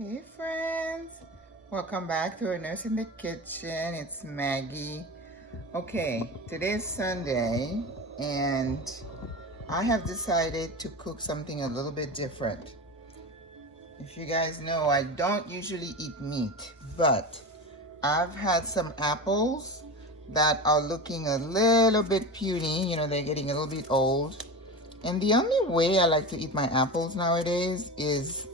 Hey friends, welcome back to our Nurse in the Kitchen. It's Maggie. Okay, today's Sunday and I have decided to cook something a little bit different. If you guys know, I don't usually eat meat, but I've had some apples that are looking a little bit puny. They're getting a little bit old. And the only way I like to eat my apples nowadays is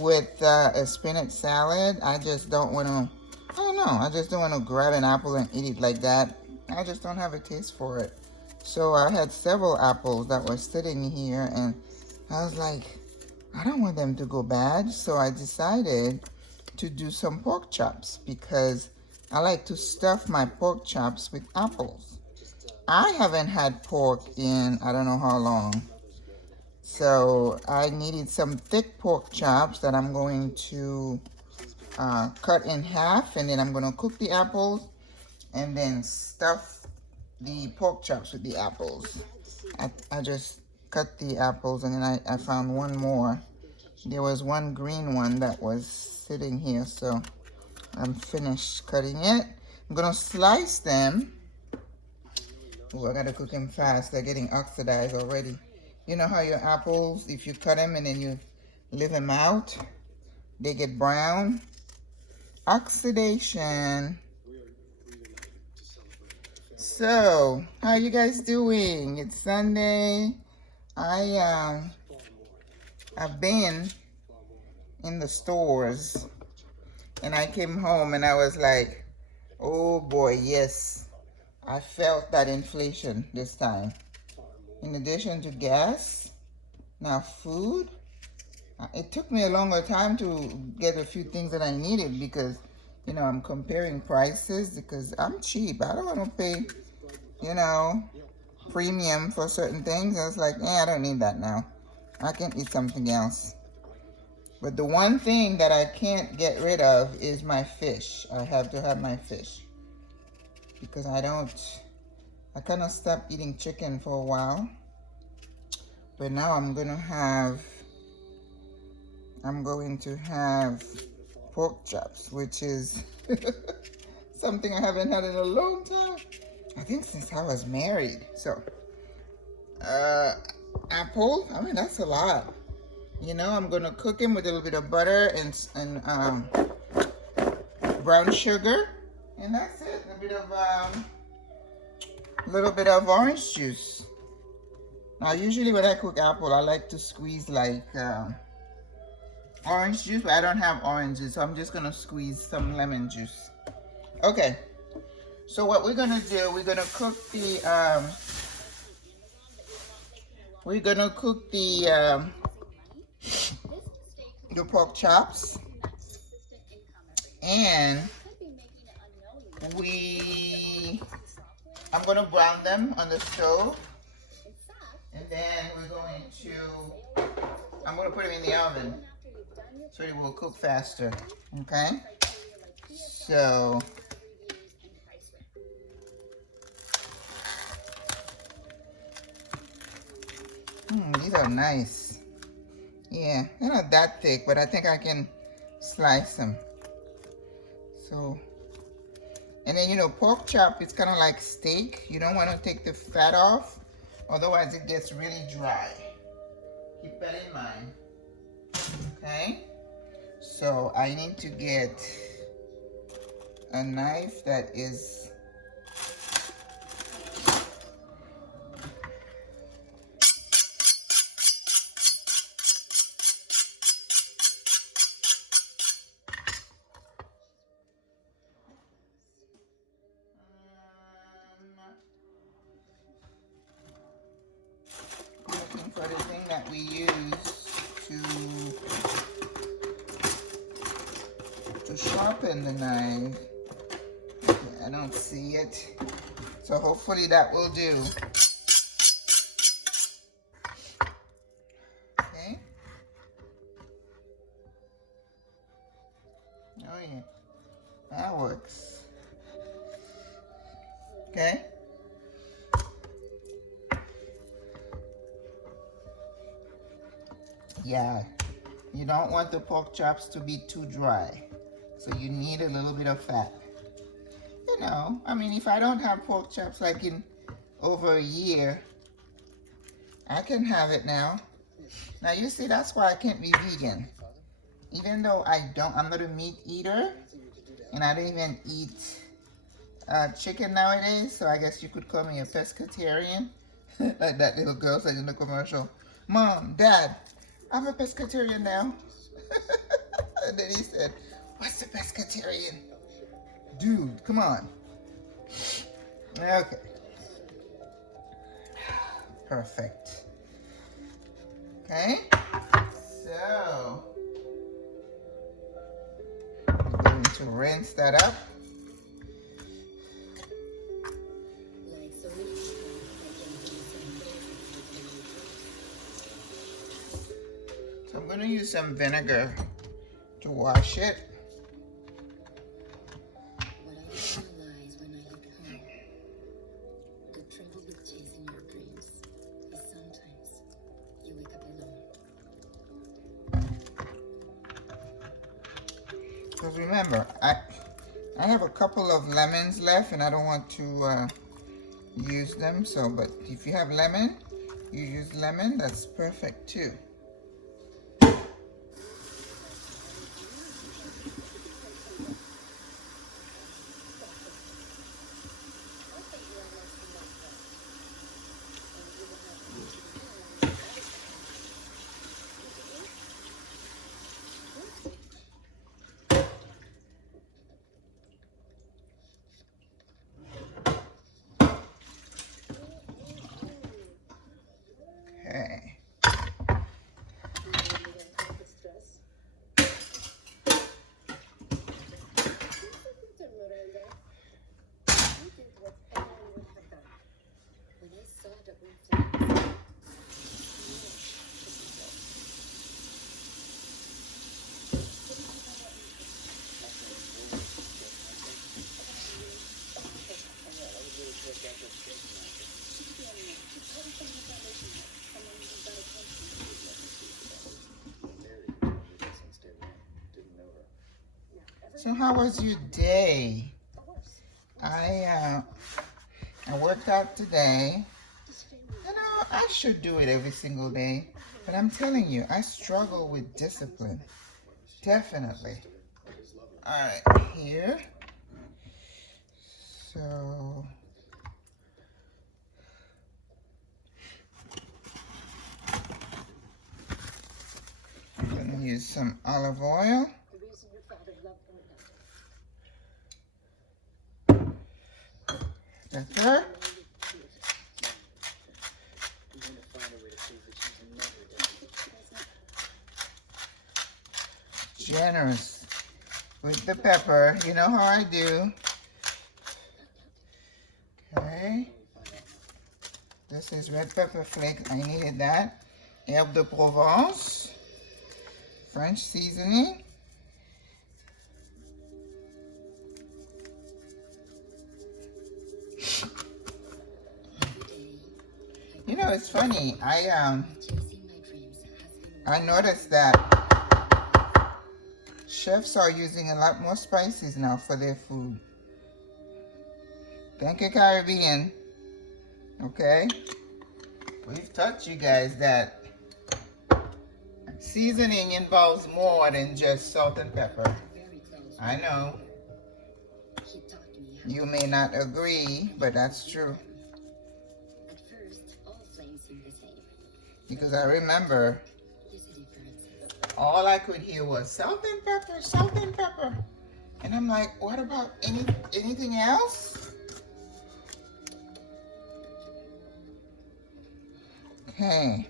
with a spinach salad. I just don't want to, I don't know, I just don't want to grab an apple and eat it like that. I just don't have a taste for it. So I had several apples that were sitting here and I was like, I don't want them to go bad. So I decided to do some pork chops because I like to stuff my pork chops with apples. I haven't had pork in I don't know how long. So I needed some thick pork chops that I'm going to cut in half, and then I'm going to cook the apples and then stuff the pork chops with the apples. I just cut the apples and then I found one more. There was one green one that was sitting here, so I'm finished cutting it. I'm going to slice them. Oh, I got to cook them fast. They're getting oxidized already. You know how your apples, if you cut them and then you leave them out, they get brown? Oxidation. So, how you guys doing? It's Sunday. I've been in the stores and I came home and I was like, oh boy, yes. I felt that inflation this time. In addition to gas, now food. It took me a longer time to get a few things that I needed because, I'm comparing prices because I'm cheap. I don't want to pay, premium for certain things. I was like, I don't need that now. I can eat something else. But the one thing that I can't get rid of is my fish. I have to have my fish because I kind of stopped eating chicken for a while. But now I'm going to have pork chops, which is something I haven't had in a long time. I think since I was married. So, apple, that's a lot. I'm going to cook them with a little bit of butter and brown sugar. And that's it. A little bit of orange juice. Now, usually when I cook apple, I like to squeeze like orange juice, but I don't have oranges, so I'm just gonna squeeze some lemon juice. Okay, so what we're gonna do, we're gonna cook the pork chops, and I'm gonna brown them on the stove. And then I'm going to put them in the oven so it will cook faster, okay? So, these are nice. Yeah, they're not that thick, but I think I can slice them. So, and then, pork chop is kind of like steak. You don't want to take the fat off. Otherwise, it gets really dry. Keep that in mind. Okay? So, I need to get a knife that is for the thing that we use to sharpen the knife. I don't see it. So hopefully that will do. Okay. Oh yeah. That works. Okay. Yeah, You don't want the pork chops to be too dry. So you need a little bit of fat. You know, I mean, if I don't have pork chops like in over a year, I can have it now. Now you see, that's why I can't be vegan. Even though I'm not a meat eater, and I don't even eat chicken nowadays, so I guess you could call me a pescatarian. Like that little girl said in the commercial, Mom, Dad, I'm a pescatarian now. And then he said, what's a pescatarian? Dude, come on. Okay. Perfect. Okay. So, I'm going to rinse that up. So I'm going to use some vinegar to wash it. Because remember, I have a couple of lemons left and I don't want to use them. So, but if you have lemon, you use lemon, that's perfect too. Okay. So how was your day? I worked out today. You know, I should do it every single day, but I'm telling you, I struggle with discipline. Definitely. All right, here. So I'm gonna use some olive oil. Pepper. Generous with the pepper. You know how I do. Okay. This is red pepper flakes. I needed that. Herbe de Provence. French seasoning. You know, it's funny. I noticed that chefs are using a lot more spices now for their food. Thank you, Caribbean. Okay? We've taught you guys that seasoning involves more than just salt and pepper. I know. You may not agree, but that's true. Because I remember all I could hear was salt and pepper, salt and pepper. And I'm like, what about anything else? Okay.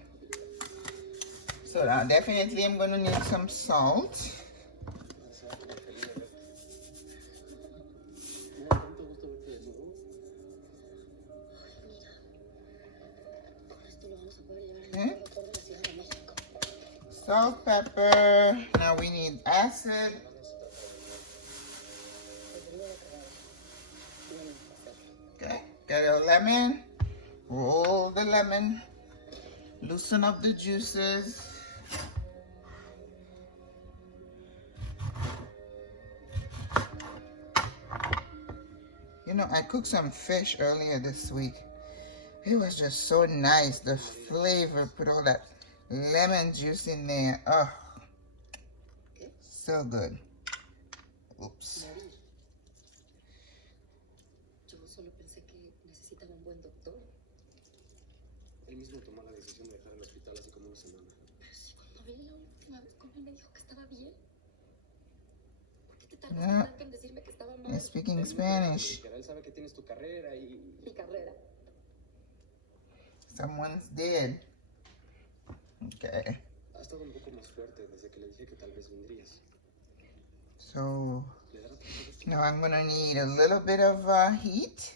So now definitely I'm gonna need some salt. Okay. Salt, pepper. Now we need acid. Okay, got a lemon. Roll the lemon. Loosen up the juices. You know, I cooked some fish earlier this week. It was just so nice. The flavor, put all that lemon juice in there. Oh, so good. Oops. Yo solo pensé que necesitaba un buen doctor. Él mismo tomó la decisión de dejar el hospital hace como una semana. Pero si cuando hablé la última vez con él me dijo que estaba bien. ¿Por qué te tardaste tanto en decirme que estaba mal? Speaking Spanish. Él sabe que tienes tu carrera y... Mi carrera. Someone's dead. Okay. Ha estado un poco más fuerte desde que le dije que tal vez vendrías. So now I'm gonna need a little bit of heat,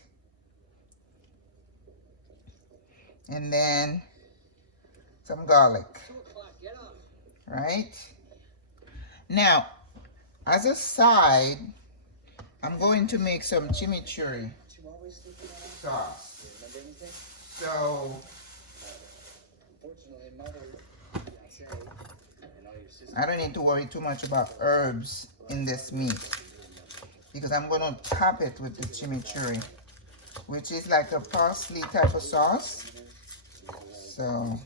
and then some garlic. Right? Now, as a side, I'm going to make some chimichurri sauce. So I don't need to worry too much about herbs in this meat, because I'm going to top it with the chimichurri, which is like a parsley type of sauce. So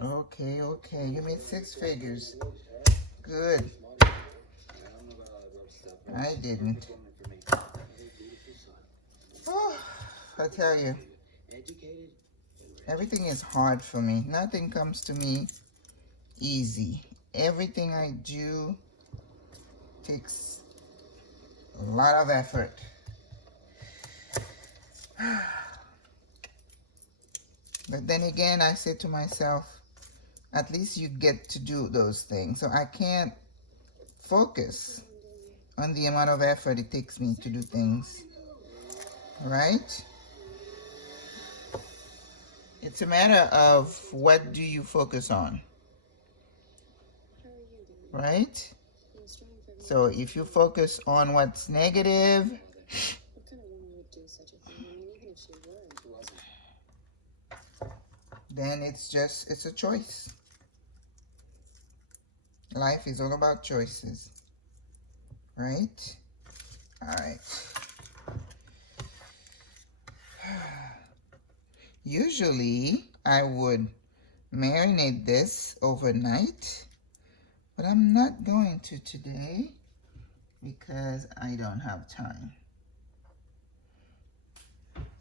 okay, okay, you made 6 figures. Good. I didn't. Oh, I tell you, everything is hard for me. Nothing comes to me easy. Everything I do takes a lot of effort. But then again, I say to myself, at least you get to do those things. So I can't focus on the amount of effort it takes me to do things. Right? It's a matter of what do you focus on. Right? So if you focus on what's negative, then it's a choice. Life is all about choices. Right? All right. Usually, I would marinate this overnight, but I'm not going to today because I don't have time.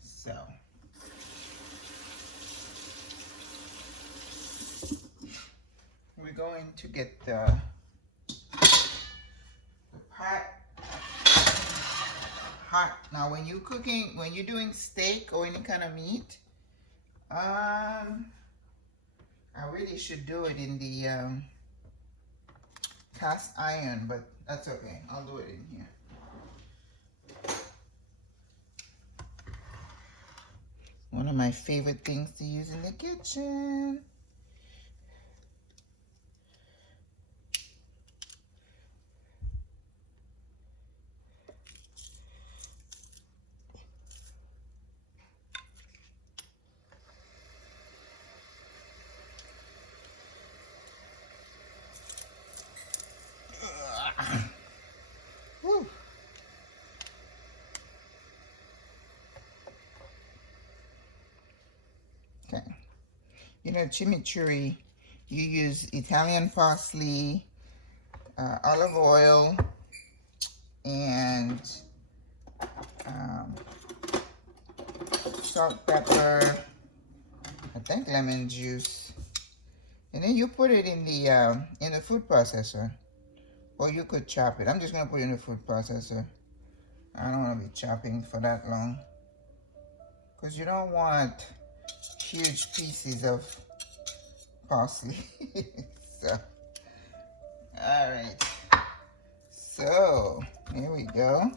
So we're going to get the pot hot. Now when you're doing steak or any kind of meat, I really should do it in the cast iron, but that's okay. I'll do it in here. One of my favorite things to use in the kitchen. Okay, you know, chimichurri, you use Italian parsley, olive oil, and salt, pepper, I think lemon juice, and then you put it in the food processor, or you could chop it. I'm just gonna put it in the food processor. I don't want to be chopping for that long, because you don't want huge pieces of parsley. So, all right. So, here we go.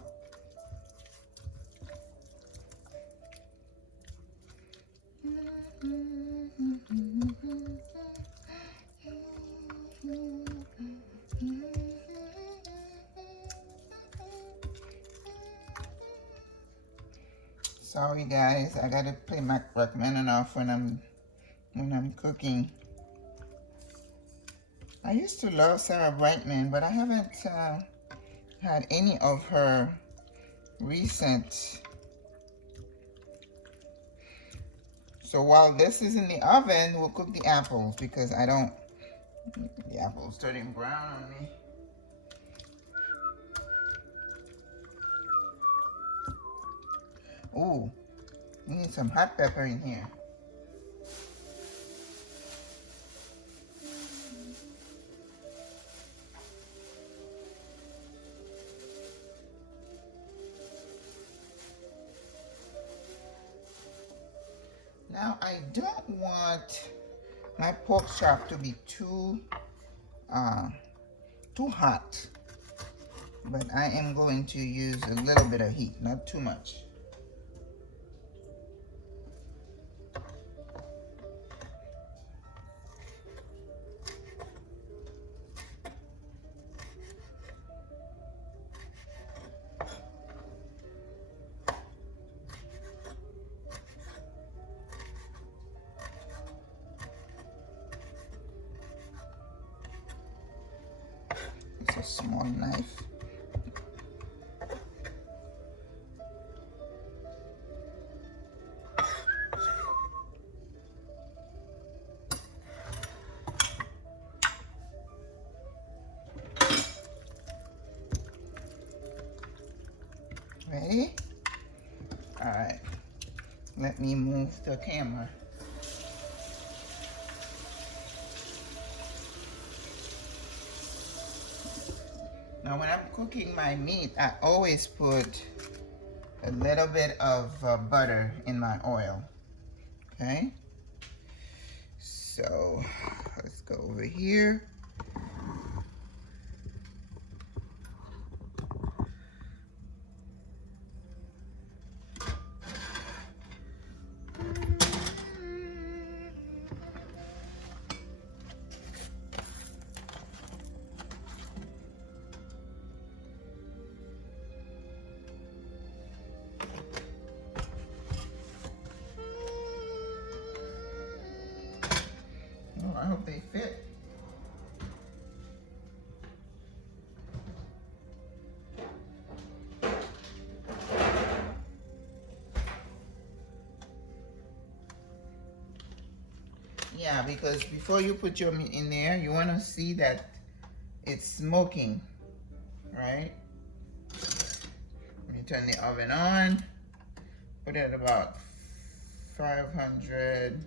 Sorry guys, I gotta play my Rachmaninoff off when I'm cooking. I used to love Sarah Brightman, but I haven't had any of her recent. So while this is in the oven, we'll cook the apples because the apples turning brown on me. Ooh, we need some hot pepper in here. Now I don't want my pork chop to be too hot, but I am going to use a little bit of heat, not too much. It's a small knife. Ready? All right. Let me move the camera. Now when I'm cooking my meat, I always put a little bit of butter in my oil. Okay? So let's go over here. Oh, I hope they fit. Yeah, because before you put your meat in there, you want to see that it's smoking, right? Let me turn the oven on. Put it at about 500.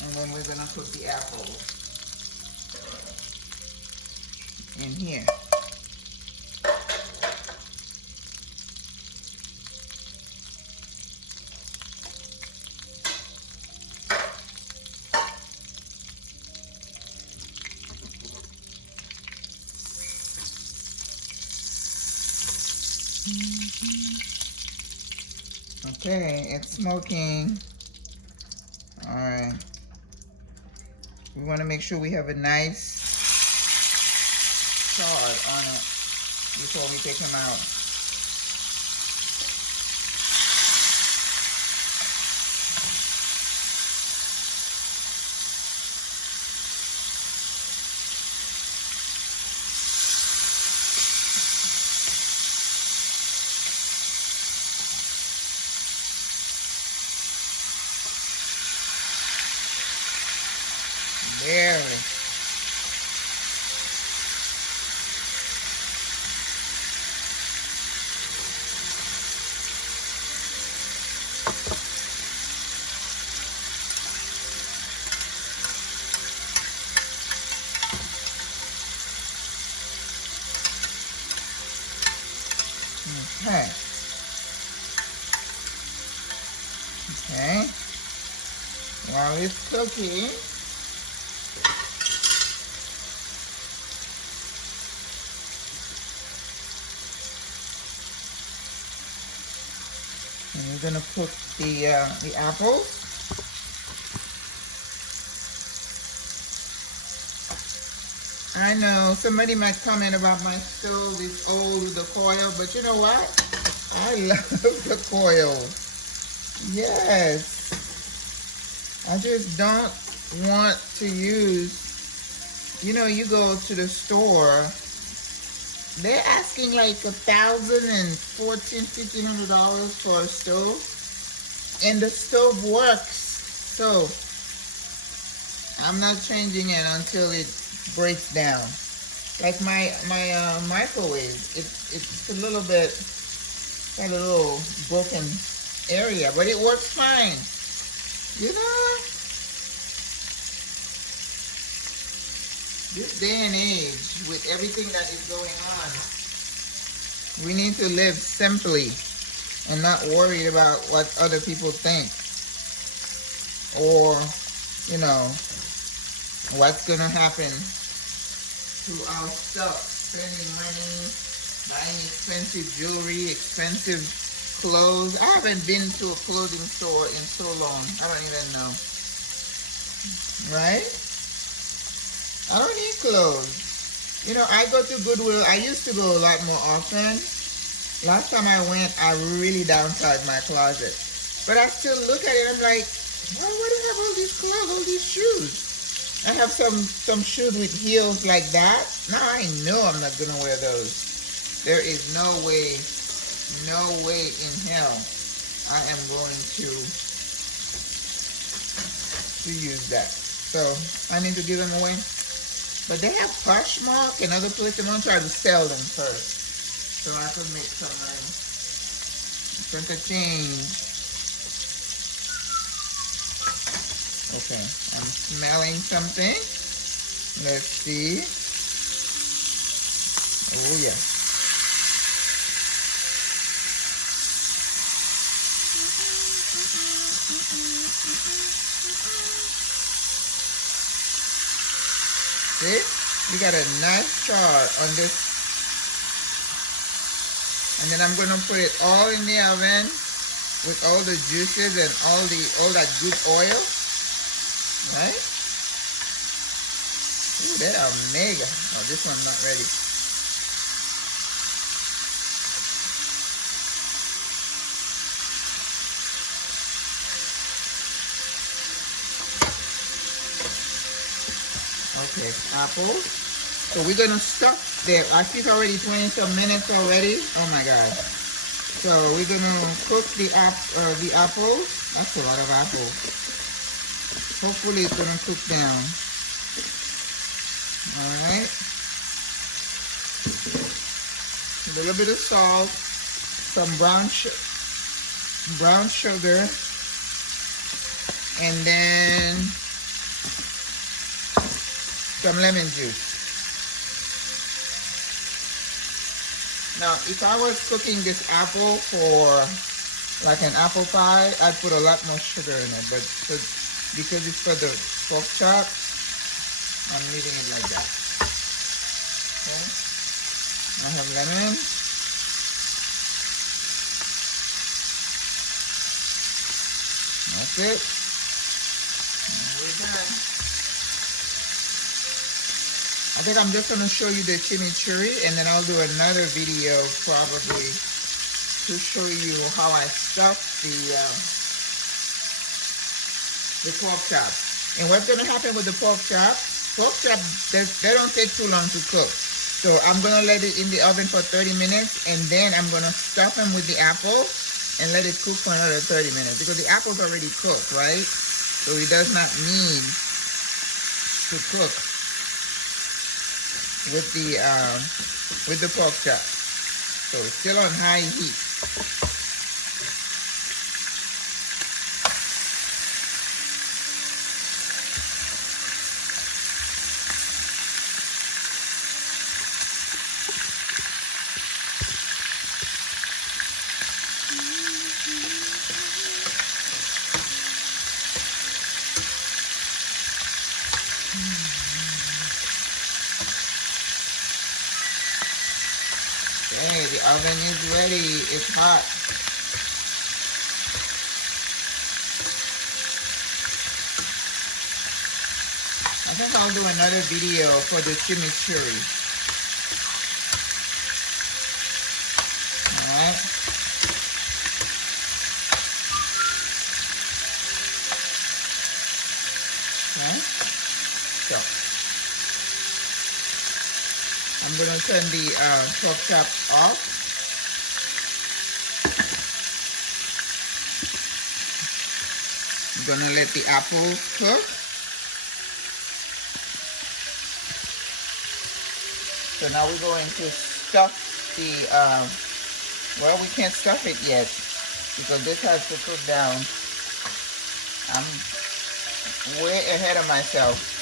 And then we're gonna cook the apples in here. Okay, it's smoking. All right. We want to make sure we have a nice chard on it before we take them out. Barely. Okay. Okay. While it's cooking, And we're gonna cook the apples. I know somebody might comment about my stove is old with the coil, but you know what? I love the coil. Yes. I just don't want to use, you know, you go to the store, they're asking like $1,014, $1,500 for a stove, and the stove works. So I'm not changing it until it breaks down. Like my microwave, it's a little bit got a little broken area, but it works fine. You know, this day and age, with everything that is going on, we need to live simply and not worry about what other people think, or, you know, what's gonna happen to our stuff. Spending money, buying expensive jewelry, expensive clothes. I haven't been to a clothing store in so long. I don't even know. Right? I don't need clothes. You know, I go to Goodwill. I used to go a lot more often. Last time I went, I really downsized my closet. But I still look at it, I'm like, why would I have all these clothes, all these shoes? I have some shoes with heels like that. Now I know I'm not gonna wear those. There is no way in hell I am going to use that. So I need to give them away. But they have Poshmark and other places. I'm gonna try to sell them first, so I can make some money. Spend the change. Okay, I'm smelling something. Let's see. Oh yeah. See? We got a nice char on this. And then I'm gonna put it all in the oven with all the juices and all that good oil. Right? Ooh, they are mega. Oh, this one's not ready. Okay, apples. So we're gonna stuff there. I think it's already 20 some minutes already. Oh my god. So we're gonna cook the apples. That's a lot of apples. Hopefully it's gonna cook down. Alright. A little bit of salt, some brown sugar, and then some lemon juice. Now, if I was cooking this apple for like an apple pie, I'd put a lot more sugar in it, but because it's for the pork chop, I'm leaving it like that. Okay. I have lemon. That's it. And we're done. I think I'm just going to show you the chimichurri, and then I'll do another video probably to show you how I stuff the pork chop. And what's going to happen with the pork chop, they don't take too long to cook. So I'm going to let it in the oven for 30 minutes, and then I'm going to stuff them with the apple and let it cook for another 30 minutes, because the apple's already cooked, right? So it does not need to cook with the pork chop. So it's still on high heat. Okay, the oven is ready. It's hot. think I'll do another video for the chimichurri. Alright. Okay. So I'm gonna turn the pork chop off. I'm gonna let the apple cook. So now we're going to stuff the, well, we can't stuff it yet because this has to cook down. I'm way ahead of myself.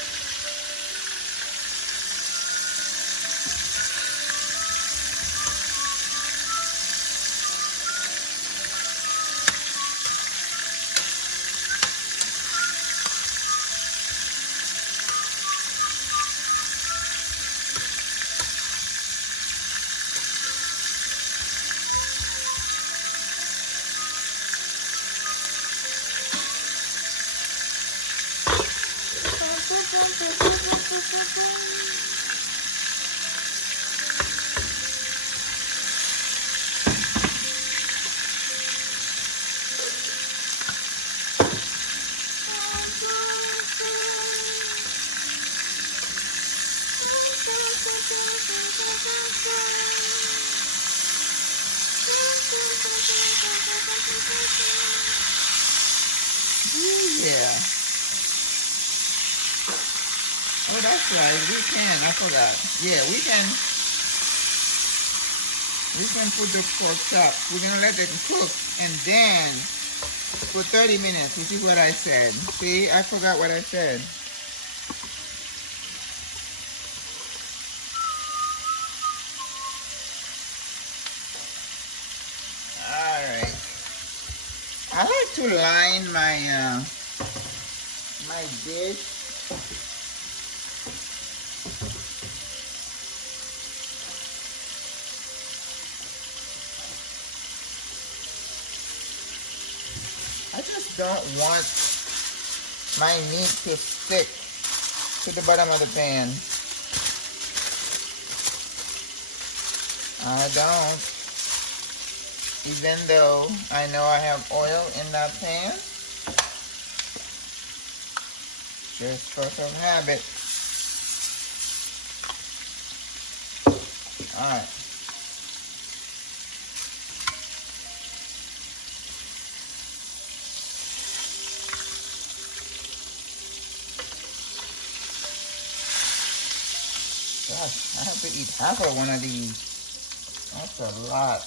Yeah. Oh, that's right. We can. I forgot. Yeah, we can put the pork chop. We're gonna let it cook and then for 30 minutes, which is what I said. See, I forgot what I said. Alright. I like to line my my dish. I just don't want my meat to stick to the bottom of the pan. I don't. Even though I know I have oil in that pan. Just force of habit. Alright. Gosh, I have to eat half of one of these. That's a lot.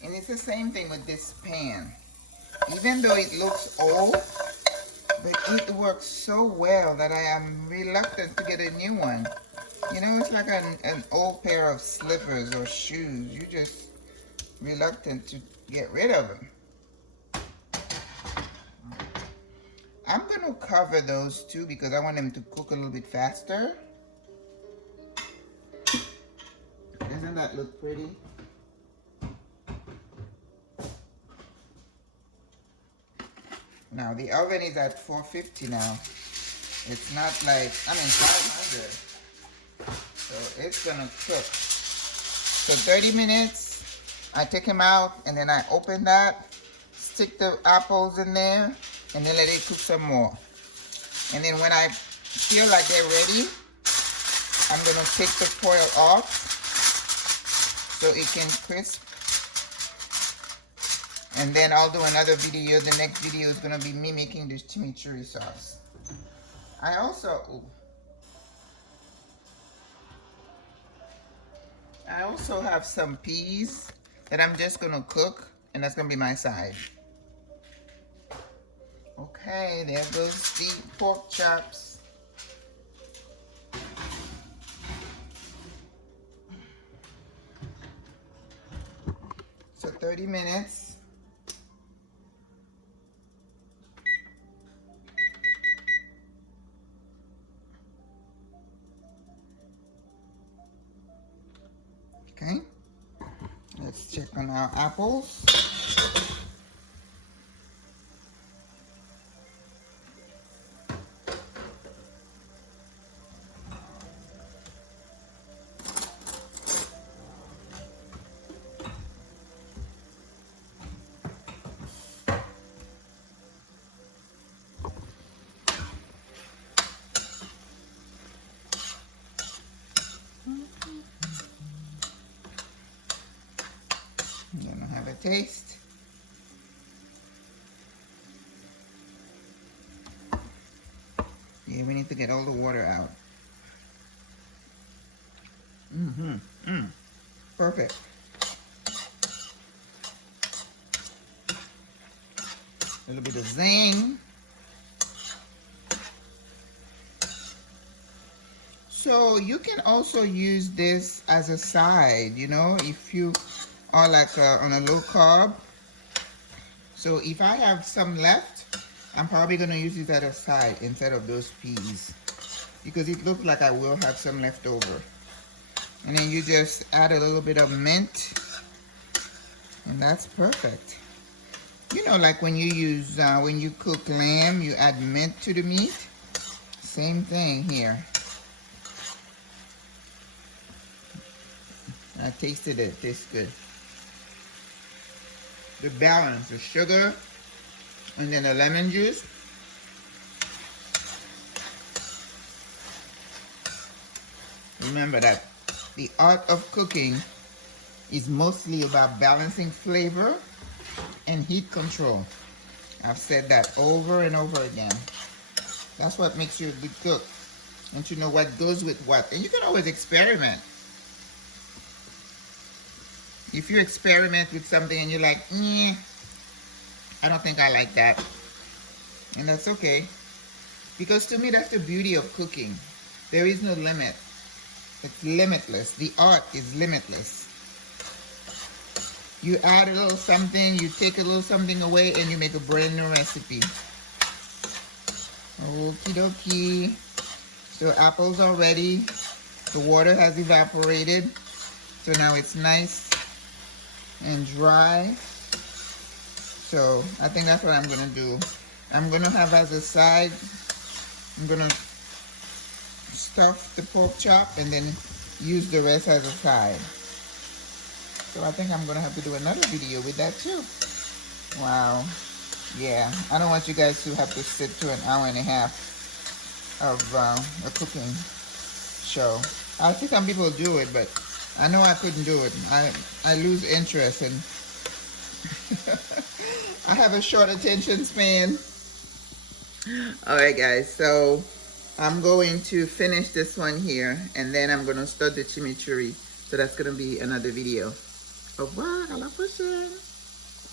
And it's the same thing with this pan. Even though it looks old, but it works so well that I am reluctant to get a new one. You know, it's like an old pair of slippers or shoes. You're just reluctant to get rid of them. I'm going to cover those two because I want them to cook a little bit faster. Doesn't that look pretty? Now the oven is at 450 now. It's not like, 500. So it's gonna cook. So 30 minutes, I take them out and then I open that, stick the apples in there, and then let it cook some more. And then when I feel like they're ready, I'm gonna take the foil off so it can crisp. And then I'll do another video. The next video is going to be me making this chimichurri sauce. I also have some peas that I'm just going to cook, and that's going to be my side. Okay, there goes the pork chops. So 30 minutes. Okay, let's check on our apples. I'm gonna have a taste. Yeah, we need to get all the water out. Perfect. A little bit of zing. So you can also use this as a side, you know, if you are like on a low carb. So if I have some left, I'm probably going to use it as a side instead of those peas, because it looks like I will have some left over. And then you just add a little bit of mint, and that's perfect. You know, like when you use, when you cook lamb, you add mint to the meat. Same thing here. I tasted it. It tastes good. The balance, the sugar, and then the lemon juice. Remember that the art of cooking is mostly about balancing flavor and heat control. I've said that over and over again. That's what makes you a good cook. And to know what goes with what. And you can always experiment. If you experiment with something and you're like, I don't think I like that. And that's okay. Because to me, that's the beauty of cooking. There is no limit. It's limitless. The art is limitless. You add a little something, you take a little something away, and you make a brand new recipe. Okie dokie. So apples are ready. The water has evaporated. So now it's nice and dry. So I think that's what I'm gonna do. I'm gonna have as a side, I'm gonna stuff the pork chop and then use the rest as a side. So I think I'm gonna have to do another video with that too. Wow. Yeah, I don't want you guys to have to sit to an hour and a half of a cooking show. I see some people do it, but I know I couldn't do it. I lose interest, and I have a short attention span. Alright guys, so I'm going to finish this one here, and then I'm going to start the chimichurri. So that's going to be another video. Au revoir, à la prochaine.